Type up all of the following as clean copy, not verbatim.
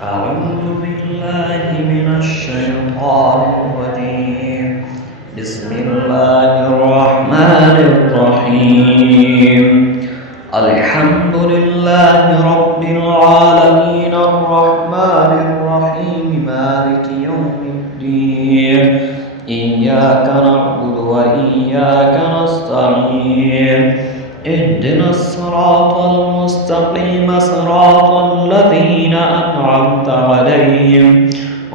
أعوذ بالله من الشيطان الرجيم. بسم الله الرحمن الرحيم. الحمد لله رب العالمين الرحمن الرحيم مالك يوم الدين. إياك نعبد وإياك نستعين. اهدنا الصراط المستقيم صراط الذين أنعمت عليهم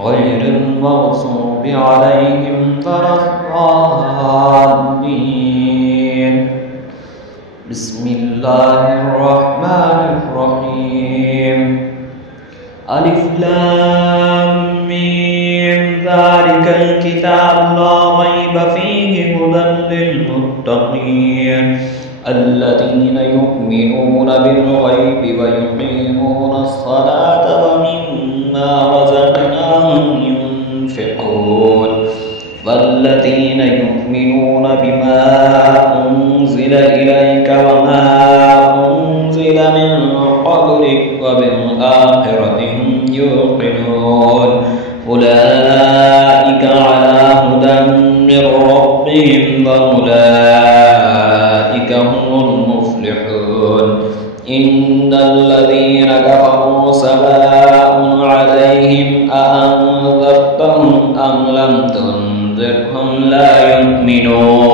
غير المغضوب عليهم ولا الضالين. بسم الله الرحمن الرحيم. ألف لام ميم ذلك الكتاب لا ريب فيه هدى للمتقين الذين يؤمنون بالغيب ويقيمون الصلاة ومما رزقناهم ينفقون والذين يؤمنون بما أنزل إليك وما أنزل من قبلك وبالآخرة هم يوقنون أولئك على هدى من ربهم وأولئك هم المفلحون. إن الذين كفروا سواء عليهم أأنذرتهم أم لم تنذرهم لا يؤمنون.